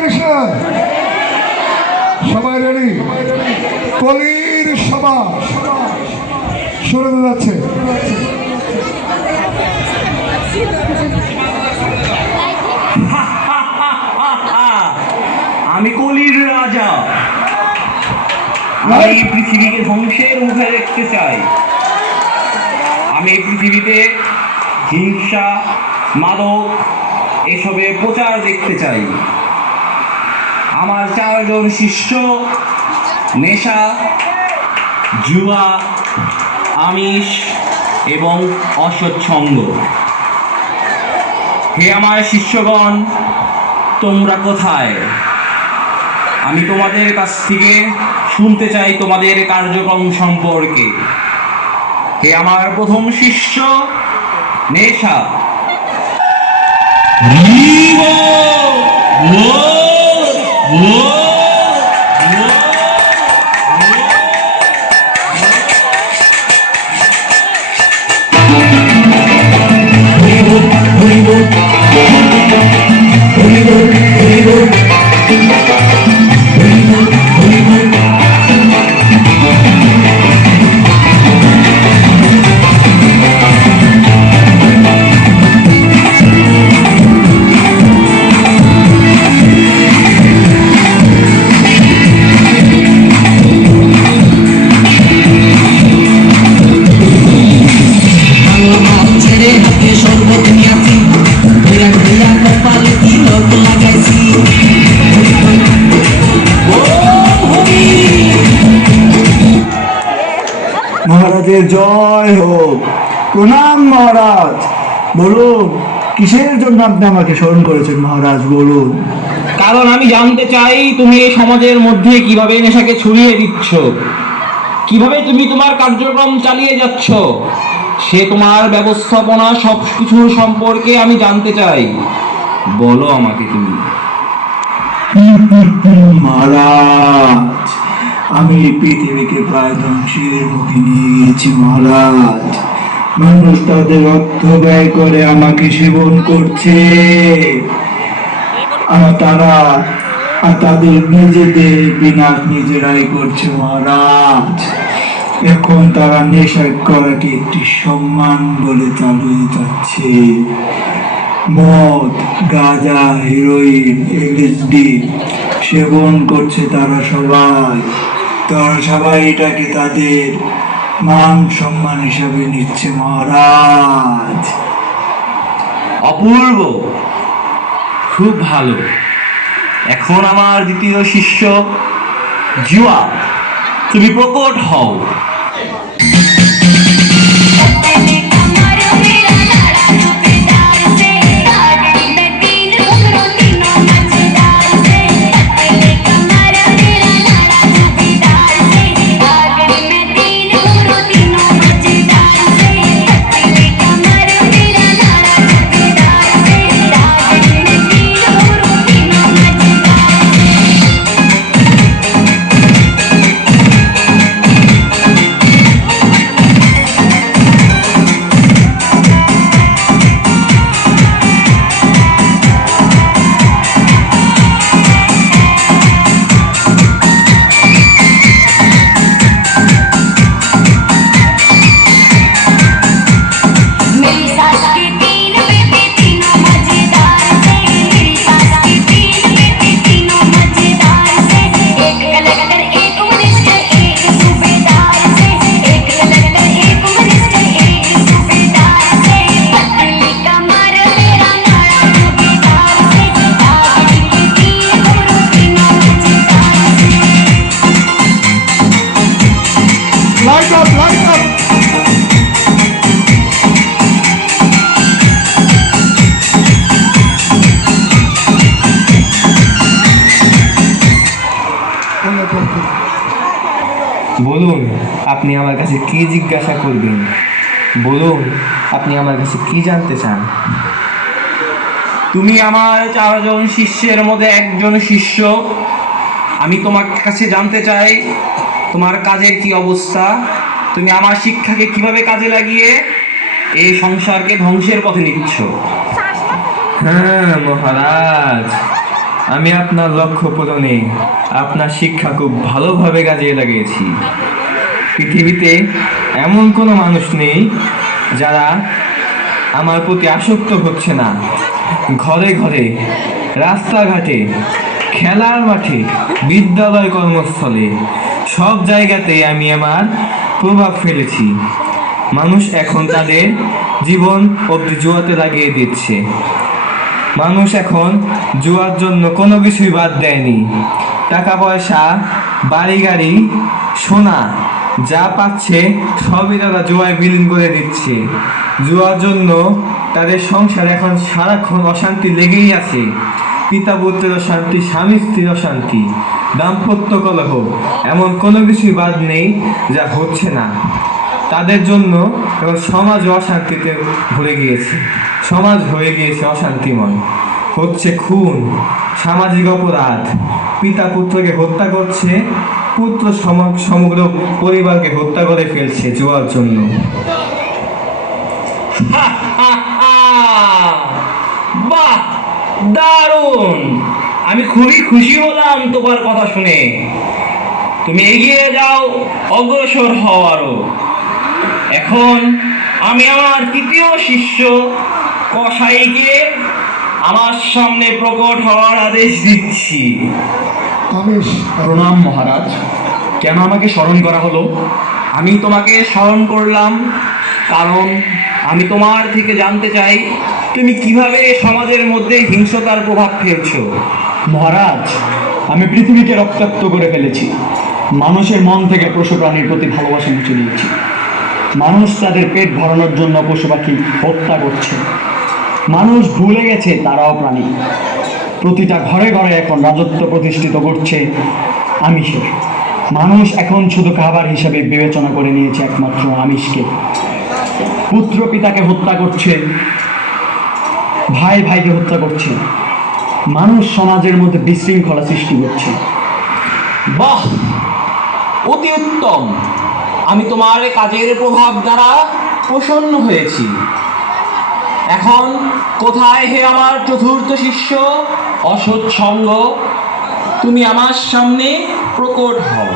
কৃষ্ণ। সবাই রেডি? কলির সভা শুরু হতে যাচ্ছে। আমি কলির রাজা। আমি এই পৃথিবীকে ধ্বংসের মুখে দেখতে চাই। আমি এই পৃথিবীতে হিংসা, মাদক এসবের প্রচার দেখতে চাই। আমার 4 জন শিষ্য নেশা, জুয়া, আমিষ এবং অসৎসঙ্গ। হে আমার শিষ্যগণ, তোমরা কোথায়? আমি তোমাদের কাছ থেকে শুনতে চাই তোমাদের কার্যক্রম সম্পর্কে। হে আমার প্রথম শিষ্য নেশা। মহারাজের জয় হোক। প্রণাম মহারাজ। বলুন, কিসের জন্য আপনি আমাকে স্মরণ করেছেন মহারাজ? বলুন। কারণ আমি জানতে চাই তুমি এই সমাজের মধ্যে কিভাবে নেশাকে ছড়িয়ে দিচ্ছ, কিভাবে তুমি তোমার কার্যক্রম চালিয়ে যাচ্ছ, সে তোমার ব্যবস্থাপনা সবকিছু সম্পর্কে আমি জানতে চাই। বলো আমাকে তুমি। মহারাজ, আমি পৃথিবীকে প্রায় ধ্বংসের মুখে নিয়ে গিয়েছি মহারাজ। মানুষ তাদের অর্থ ব্যয় করে আমাকে সেবন করছে, আর তাদের নিজেদের বিনাশ নিজেরাই করছে মহারাজ। এখন তারা নেশা করাকে একটি সম্মান বলে চালিয়ে যাচ্ছে। মদ, গাঁজা, হেরোইন, এলএসডি সেবন করছে তারা সবাই এটাকে তাদের মান সম্মান হিসাবে নিচ্ছে মহারাজ। অপূর্ব, খুব ভালো। এখন আমার দ্বিতীয় শিষ্য জুয়া, তুমি প্রকট হও। বলুন, আপনি আমার কাছে কি জিজ্ঞাসা করবেন? বলুন, আপনি আমার কাছে কি জানতে চান? তুমি আমার 4 জন শিষ্যের মধ্যে একজন শিষ্য। আমি তোমার কাছে জানতে চাই তোমার কাজের কি অবস্থা। তুমি আমার শিক্ষাকে কিভাবে কাজে লাগিয়ে এই সংসারকে ধ্বংসের পথে নিচ্ছ। হ্যাঁ মহারাজ, আমি আপনার লক্ষ্য পূরণে আপনার শিক্ষা খুব ভালোভাবে কাজে লাগিয়েছি। পৃথিবীতে এমন কোনো মানুষ নেই যারা আমার প্রতি আসক্ত হচ্ছে না। ঘরে ঘরে, রাস্তাঘাটে, খেলার মাঠে, বিদ্যালয়, কর্মস্থলে সব জায়গাতেই আমি আমার প্রভাব ফেলেছি। মানুষ এখন তাদের জীবন অবধি জুয়াতে লাগিয়ে দিচ্ছে। মানুষ এখন জুয়ার জন্য কোনো কিছুই বাদ দেয়নি। টাকা পয়সা, বাড়ি গাড়ি, সোনা যা পাচ্ছে সবই তারা জুয়ায় বিলীন করে দিচ্ছে। জুয়ার জন্য তাদের সংসার এখন সারাক্ষণ অশান্তি লেগেই আছে। পিতা পুত্রের অশান্তি, স্বামী স্ত্রীর অশান্তি, দাম্পত্য কলহ, এমন কোনো কিছুই বাদ নেই যা হচ্ছে না। তাদের জন্য এখন সমাজ অশান্তিতে ভরে গিয়েছে। সমাজ হয়ে গিয়েছে অশান্তিময়। হচ্ছে খুন, সামাজিক অপরাধ, পিতা পুত্রকে হত্যা করছে, পুত্র সমগ্র পরিবারকে হত্যা করে ফেলছে জুয়ার জন্য। বাহ, দারুণ! আমি খুবই খুশি হলাম তোমার কথা শুনে। তুমি এগিয়ে যাও, অগ্রসর হও আরো। এখন আমি আমার তৃতীয় শিষ্য কসাইকে আমার সামনে প্রকট হওয়ার আদেশ দিচ্ছি। আমিষ, প্রণাম মহারাজ। কেন আমাকে স্মরণ করা হলো? আমি তোমাকে স্মরণ করলাম কারণ আমি তোমার থেকে জানতে চাই তুমি কিভাবে সমাজের মধ্যে হিংসতার প্রভাব ফেলছো। মহারাজ, আমি পৃথিবীকে রক্তাক্ত করে ফেলেছি। মানুষের মন থেকে পশু প্রাণীর প্রতি ভালোবাসা মুছে দিয়েছি। মানুষ তাদের পেট ভরানোর জন্য পশু পাখি হত্যা করছে। মানুষ ভুলে গেছে তারাও প্রাণী। প্রতিটা ঘরে ঘরে এখন রাজত্ব প্রতিষ্ঠিত করছে আমিষের। মানুষ এখন শুধু খাবার হিসাবে বিবেচনা করে নিয়েছে একমাত্র আমিষকে। পুত্র পিতাকে হত্যা করছে, ভাই ভাইকে হত্যা করছে। মানুষ সমাজের মধ্যে বিশৃঙ্খলা সৃষ্টি করছে। বাহ, অতি উত্তম! আমি তোমার কাজের প্রভাব দ্বারা প্রসন্ন হয়েছি। এখন কোথায় হে আমার চতুর্থ শিষ্য অসৎ সঙ্গ? তুমি আমার সামনে প্রকট হও।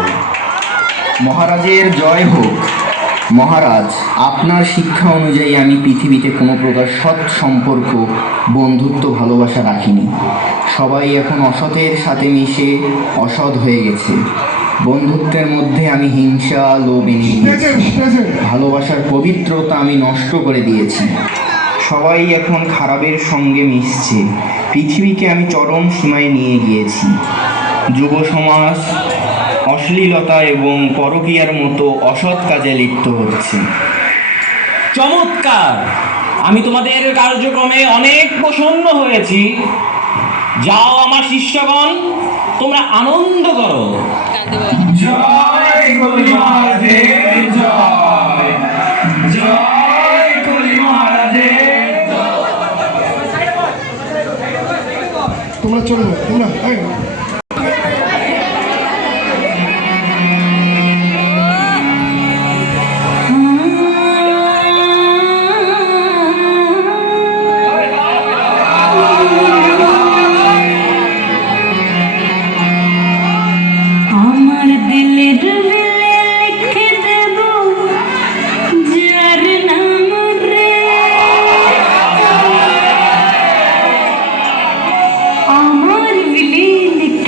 মহারাজের জয় হোক। মহারাজ, আপনার শিক্ষা অনুযায়ী আমি পৃথিবীতে কোনো প্রকার সৎ সম্পর্ক, বন্ধুত্ব, ভালোবাসা রাখিনি। সবাই এখন অসতের সাথে মিশে অসৎ হয়ে গেছে। বন্ধুত্বের মধ্যে আমি হিংসা, লোভ এনে দিয়েছি। ভালোবাসার পবিত্রতা আমি নষ্ট করে দিয়েছি। সবাই এখন খারাপের সঙ্গে মিশছে। পৃথিবীকে আমি চরম সীমায় নিয়ে গিয়েছি। যুব সমাজ অশ্লীলতা এবং পরকীয়ার মতো অসৎ কাজে লিপ্ত হচ্ছে। চমৎকার! আমি তোমাদের কার্যক্রমে অনেক প্রসন্ন হয়েছি। যাও আমার শিষ্যগণ, তোমরা আনন্দ করো। জয় কলি মহারাজের জয়, জয় কলি মহারাজের। তোমরা চলে যাও, তোমরা আমার দিলের লিখে দেব যার নাম রে, আমার দিলে লিখে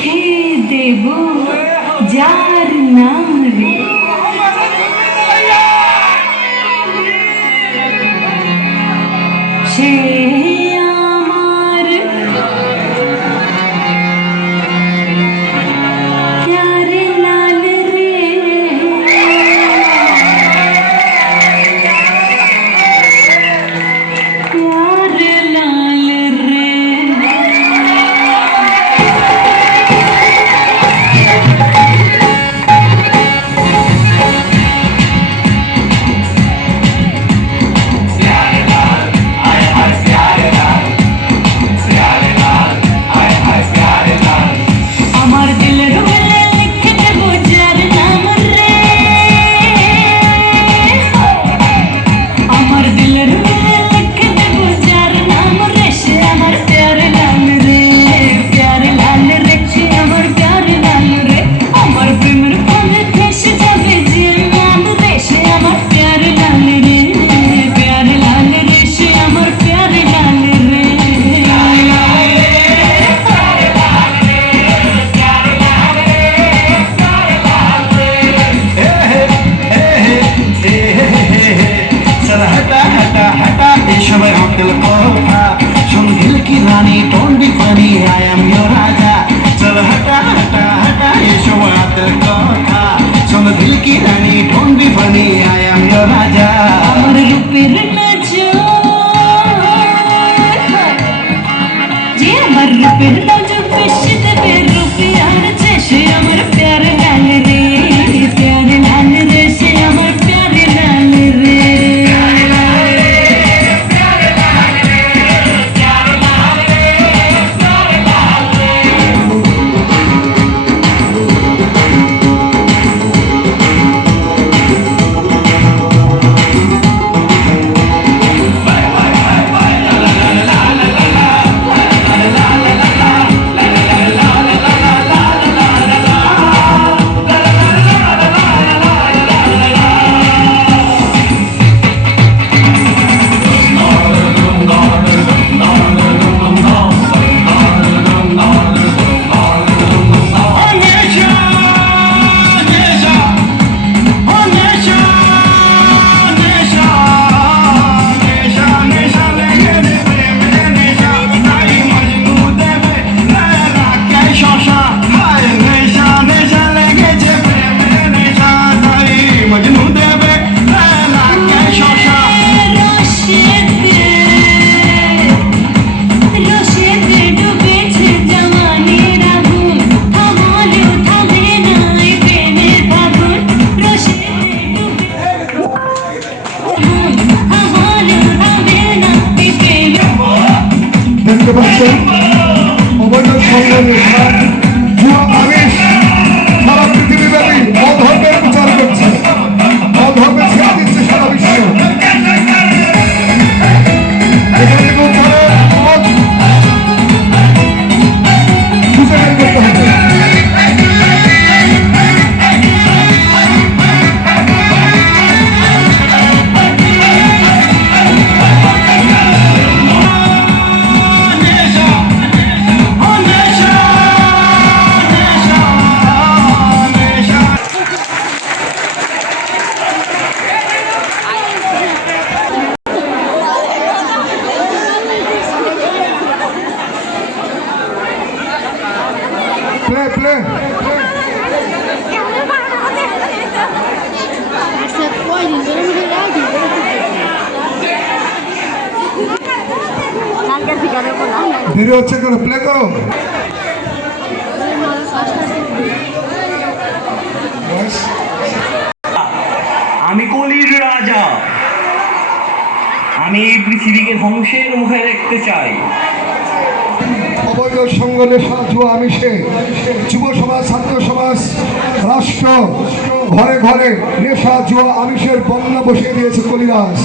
জুয়া আমিষ সারা পৃথিবীব্যাপী অধর্মের প্রচার করছে, অধর্মের ছেড়ে দিচ্ছে সারা বিশ্ব। এখান থেকে উদ্ধারের পথ খুঁজে বের করতে হবে। প্লে প্লে দেরি হচ্ছে কেন? প্লে করো। আমি কলির রাজা, আমি এই পৃথিবীকে ধ্বংসের মুখে দেখতে চাই। অবৈধ সঙ্গ, নেশা, জুয়া, আমিষে যুব সমাজ, ছাত্র সমাজ, রাষ্ট্র ঘরে ঘরে নেশা, জুয়া, আমিষের বন্যা বসিয়ে দিয়েছে কলিদাস।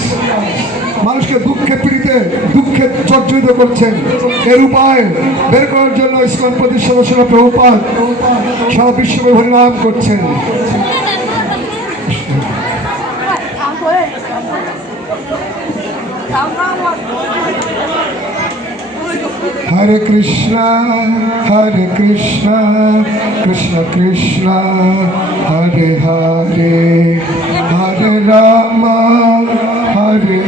মানুষকে দুঃখে পীড়িতে, দুঃখে জর্জরিত করছেন। এর উপায় বের করার জন্য ইসকন প্রতিষ্ঠাতা প্রভুপাদ সারা বিশ্বব্যাপী হরিনাম করছেন। হরে কৃষ্ণ কৃষ্ণ কৃষ্ণ হরে হরে, হরে রাম হরে